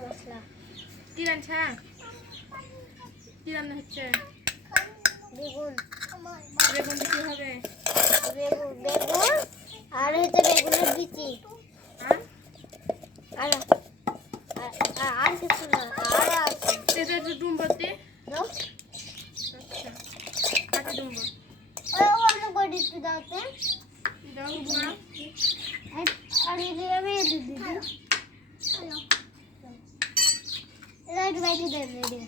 মশলা কি রান্না হচ্ছে? বেগুন বেগুন কি হবে? বেগুন আর হচ্ছে বেগুনের বিচি হ্যাঁ, আর আর কিছু না আর আছে এটা একটু ডুম্বতে। দাও আচ্ছা, কাটি ডুম্ব ওই অন্য করে দিতে দাওতে দাও মা। আর এই যে আমি দিদি হ্যালো লাইট বাইতে দে রেডি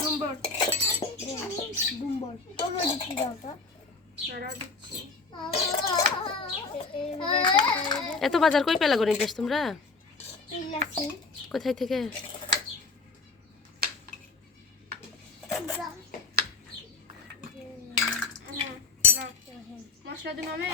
ডুম্বর দুম্বর ওটা দিতে দাও তো সারা দিচ্ছি। এত বাজার কই পেলা গনি বেশ তোমরা? ইলাচি কোথায় থেকে? মশলা দিন হবে।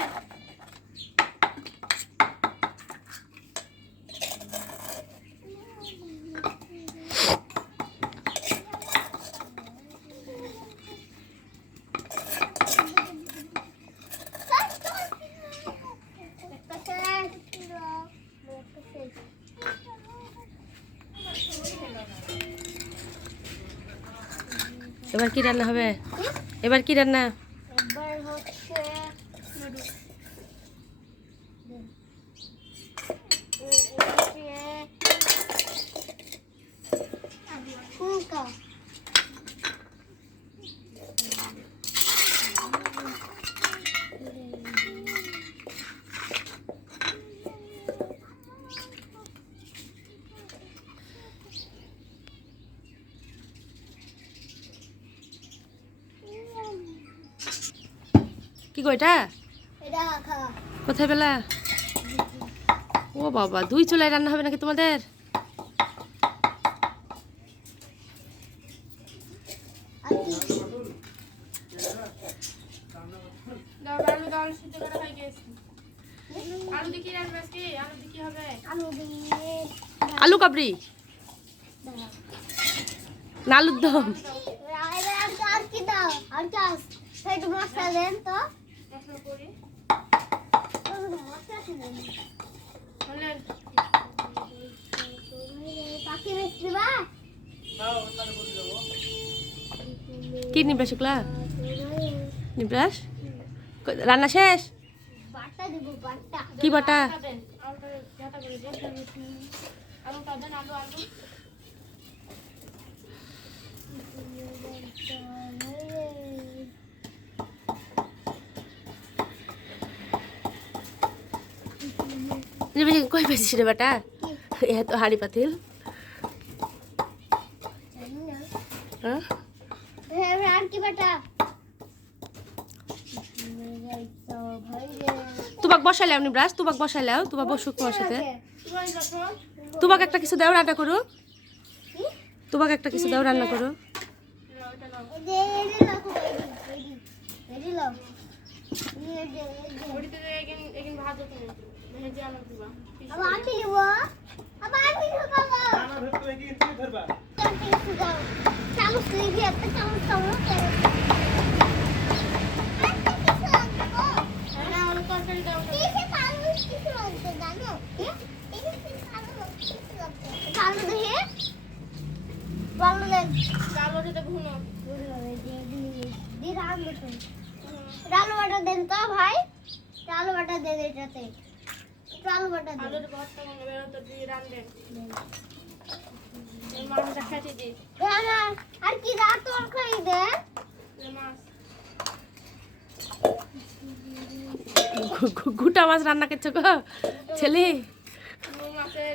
এবার কি রান্না হবে? এবার কি রান্না? এবার হচ্ছে ফুলকা কি গো এটা? এটা খা কোথায় পেলা? ও বাবা, দুই চুলায় রান্না হবে নাকি তোমাদের? দাও আলু দাও, সিদ্ধ করা হয়ে গেছে। আলু দিয়ে কি রান্না আজকে? আলু দিয়ে কি হবে? আলু দিয়ে আলু কাবরি না আলুর দম? আর কি দাও আর কাজ একটু মশলা দেন তো মশলা করি মশলা দেন হলে পাখি মিস্ত্রি বা কি নিব্রাস শুক্লা? নিব্রাস রান্না শেষ? বাটা দিব বাটা কি বাটা? দেন আলুটা যাতা করে দেন। আলুটা দেন, আলু আলু নিব্রাস কই পেয়েছিস রে বাটা? এত হাড়ি পাতিল। হ্যাঁ, আর কি বাটা তুবাক বসাইলাম নিব্রাস, তুবাক বসাইলাও, তুবা বসুক তোমার সাথে। তুই দেখো তুবাক একটা কিছু দাও রান্না করো, তুবাক একটা কিছু দাও রান্না করো। ওটা নাও। ওটিতে এগিন ভাত হতো না, ভেজে আলু দিবা। হ্যাঁ, আলু তরকারি দাও। আলু যেটা ভুনো। আলু বাটা দেন তো ভাই, আলু বাটা দেন এটাতে, আলু বাটা দেন। আলুর ভর্তা মনে বেরোতো দিয়ে রান্নেন। এই মাছটা খেতে দিই। আর কি রাত তরকারি দেন। এই মাছ গুটা মাছ রান্না করছো গো ছেলে? মাছের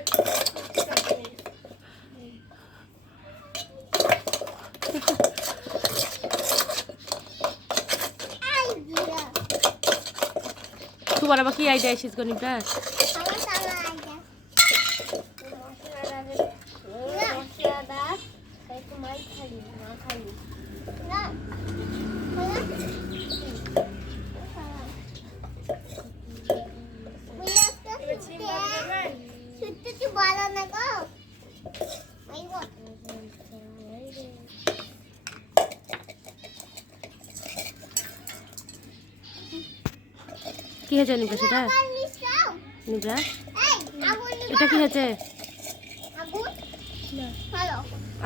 তোমার আবার কি আইডিয়া এসেছিস গো নিব্রাস? কি হয়েছে নিব্রা সেটা? নিব্রা এটা কি হয়েছে?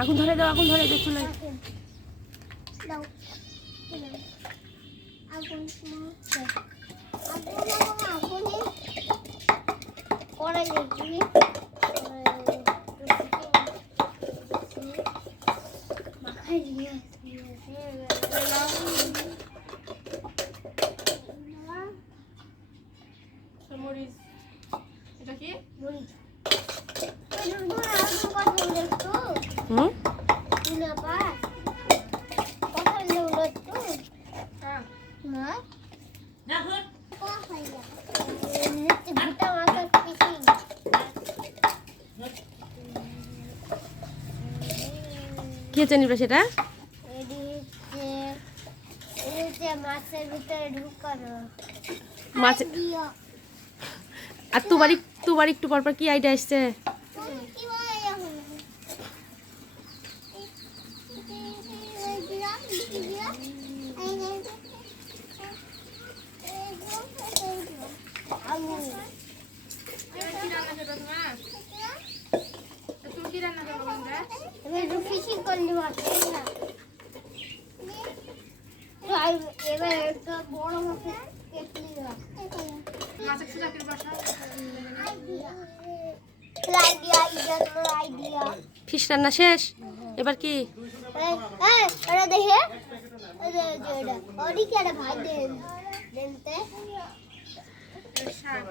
আগুন ধরে দাও, আগুন ধরে দাও চুলায়। মরিচ এটা কি? হুম হ্যাঁ কি হয়েছে নিব্রা সেটা? মাছের ভিতরে ঢুকানো মাছ। আর তোমার একটু পর পর কি আইডিয়া আসছে? এবার কি রান্না করবে তোমার? তুমি কি রান্না করবে বন্ধুরা? ফিশিং করলি এবার একটা বড় মাছের কেটলি মাছের সুজাকির বাসা আইডিয়া ফিশ রান্না শেষ, এবার কি? ওরা দেখে ওদিকে একটা ভাই দেনতে শাক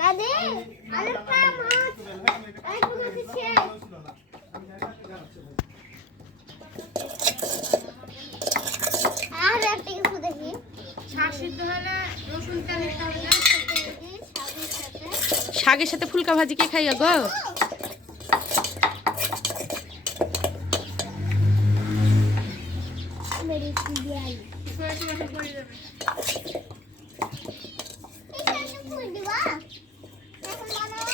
দাদি আরেকটা মাছ আরেকটা মাছ আছে আর একটা কিছু দেখি শাক সিদ্ধ হলে রসুন তেল দিতে হবে না? শাকের সাথে ফুলকা ভাজি কে খাইয়া গো? মেরি দিয়াই সরষে বাটা করে দেবে। এটা ফুল দিবা এখন বানাও